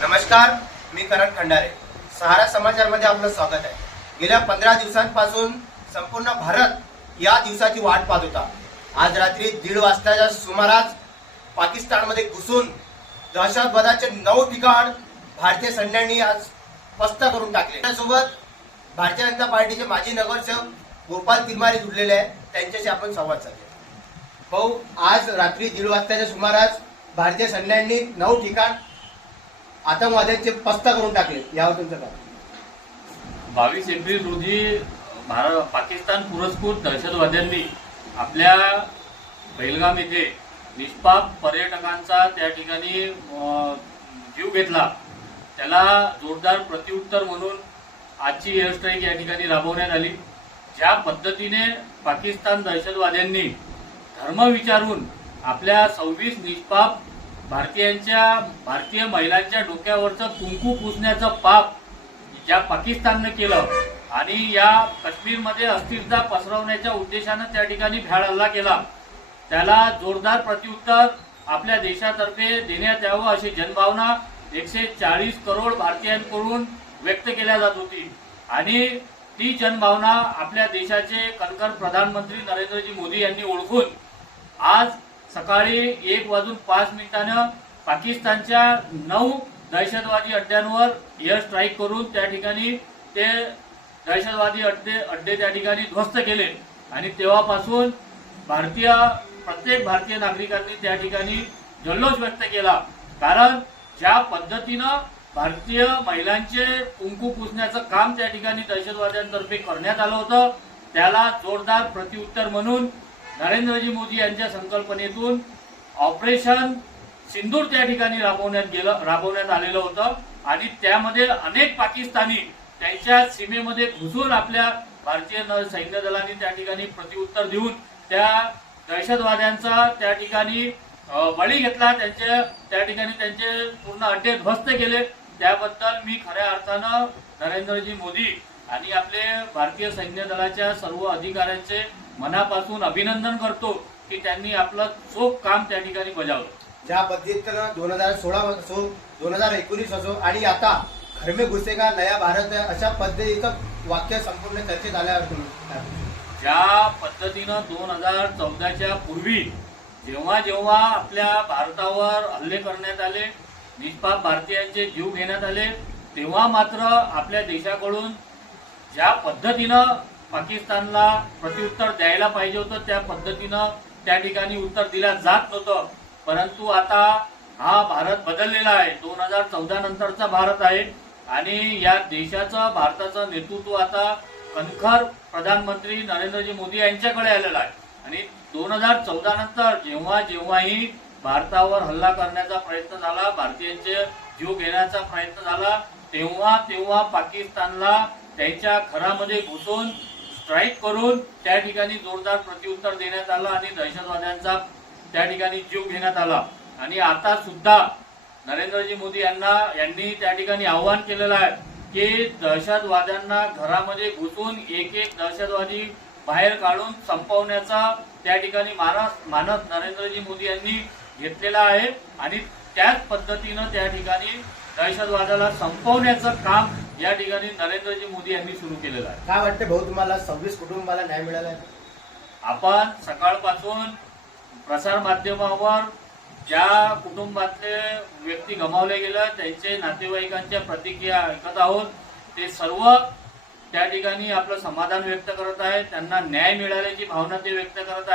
नमस्कार मी करण खंडारे. सहारा समाचारमध्ये आपलं स्वागत आहे. गेल्या पंधरा दिवसांपासून संपूर्ण भारत या दिवसाची वाट पाहत होता. आज रात्री दीड वाजताच्या सुमारास पाकिस्तानमध्ये घुसून दहशतवादाचे नऊ ठिकाण भारतीय सैन्यांनी आज स्पष्ट करून टाकले. त्यासोबत भारतीय जनता पार्टीचे माजी नगरसेवक गोपाल तिरमारे जुडलेले आहे त्यांच्याशी आपण संवाद साधले भाऊ आज रात्री दीड वाजताच्या सुमारास भारतीय सैन्यांनी नऊ ठिकाण आतंकवाद्यांचे पस्ता करून टाकले. यावर तुमचं काय बावीस एप्रिल रोजी भारत पाकिस्तान पुरस्कृत दहशतवाद्यांनी आपल्या बेलगाम येथे निष्पाप पर्यटकांचा त्या ठिकाणी जीव घेतला. त्याला जोरदार प्रत्युत्तर म्हणून आजची एअरस्ट्राईक या ठिकाणी राबवण्यात आली. ज्या पद्धतीने पाकिस्तान दहशतवाद्यांनी धर्म विचारून आपल्या सव्वीस निष्पाप भारतीयांच्या भारतीय महिलांच्या डोक्यावरचं कुंकू पुसण्याचं पाप ज्या पाकिस्ताननं केलं आणि या काश्मीरमध्ये अस्थिरता पसरवण्याच्या उद्देशानं त्या ठिकाणी भ्याड हल्ला केला त्याला जोरदार प्रत्युत्तर आपल्या देशातर्फे देण्यात यावं अशी जनभावना एकशे चाळीस करोड भारतीयांकडून व्यक्त केल्या जात होती. आणि ती जनभावना आपल्या देशाचे कणकर प्रधानमंत्री नरेंद्रजी मोदी यांनी ओळखून आज सकाळी एक वाजून पाच मिनिटानं पाकिस्तानच्या नऊ दहशतवादी अड्ड्यांवर एअर स्ट्राईक करून त्या ठिकाणी ते दहशतवादी अड्डे अड्डे त्या ठिकाणी ध्वस्त केले. आणि तेव्हापासून भारतीय प्रत्येक भारतीय नागरिकांनी त्या ठिकाणी जल्लोष व्यक्त केला. कारण ज्या पद्धतीनं भारतीय महिलांचे कुंकू पुसण्याचं काम त्या ठिकाणी दहशतवाद्यांतर्फे करण्यात आलं होतं त्याला जोरदार प्रत्युत्तर म्हणून नरेंद्रजी मोदी यांच्या संकल्पनेतून ऑपरेशन सिंदूर त्या ठिकाणी राबवण्यात गेलं राबवण्यात आलेलं होतं. आणि त्यामध्ये अनेक पाकिस्तानी त्यांच्या सीमेमध्ये घुसून आपल्या भारतीय सैन्य दलाने त्या ठिकाणी प्रतिउत्तर देऊन त्या दहशतवाद्यांचा त्या ठिकाणी बळी घेतला. त्यांचे त्या ठिकाणी त्यांचे पूर्ण अड्डे ध्वस्त केले. त्याबद्दल मी खऱ्या अर्थानं नरेंद्रजी मोदी आणि आपले भारतीय सैन्य दलाच्या सर्व अधिकाऱ्यांचे मनापासून अभिनंदन करतो की त्यांनी आपलं चोख काम त्या ठिकाणी बजावलं ज्या पद्धतीनं दोन हजार सोळा असो दोन हजार एकोणीस असो आणि आता घर में घुसेगा नया भारत अशा पद्धतीचं वाक्य संपूर्ण चर्चेत आल्यावर? ज्या पद्धतीनं दोन हजार चौदाच्या पूर्वी जेव्हा जेव्हा आपल्या भारतावर हल्ले करण्यात आले निष्पाप भारतीयांचे जीव घेण्यात आले तेव्हा मात्र आपल्या देशाकडून ज्या पद्धतीनं पाकिस्तानला प्रत्युत्तर द्यायला पाहिजे होतं त्या पद्धतीनं त्या ठिकाणी उत्तर दिल्या जात नव्हतं. परंतु आता हा भारत बदललेला आहे. दोन हजार चौदा नंतरचा भारत आहे. आणि या देशाचं भारताचं नेतृत्व आता कणखर प्रधानमंत्री नरेंद्रजी मोदी यांच्याकडे आलेलं आहे. आणि दोन हजार चौदा नंतर जेव्हा जेव्हाही भारतावर हल्ला करण्याचा प्रयत्न झाला भारतीयांचे जीव घेण्याचा प्रयत्न झाला तेव्हा तेव्हा पाकिस्तानला त्यांच्या घरामध्ये घुसून स्ट्राईक करून त्या ठिकाणी जोरदार प्रत्युत्तर देण्यात आलं आणि दहशतवाद्यांचा त्या ठिकाणी जीव घेण्यात आला. आणि आता सुद्धा नरेंद्रजी मोदी यांना यांनी त्या ठिकाणी आव्हान केलेलं आहे की दहशतवाद्यांना घरामध्ये घुसून एक एक दहशतवादी बाहेर काढून संपवण्याचा त्या ठिकाणी मानस मानस नरेंद्रजी मोदी यांनी घेतलेला आहे. आणि त्याच पद्धतीनं त्या ठिकाणी दहशतवादाला संपवण्याचं काम या ठिकाणी नरेंद्रजी मोदी यांनी सुरू केलेलं आहे. काय वाटतं भाऊ तुम्हाला सव्वीस कुटुंबाला न्याय मिळाला आहे? आपण सकाळपासून प्रसार माध्यमावर ज्या कुटुंबातले व्यक्ती गमावले गेलं त्यांचे नातेवाईकांच्या प्रतिक्रिया ऐकत आहोत ते सर्व त्या ठिकाणी आपलं समाधान व्यक्त करत आहेत त्यांना न्याय मिळाल्याची भावना ते व्यक्त करत आहेत.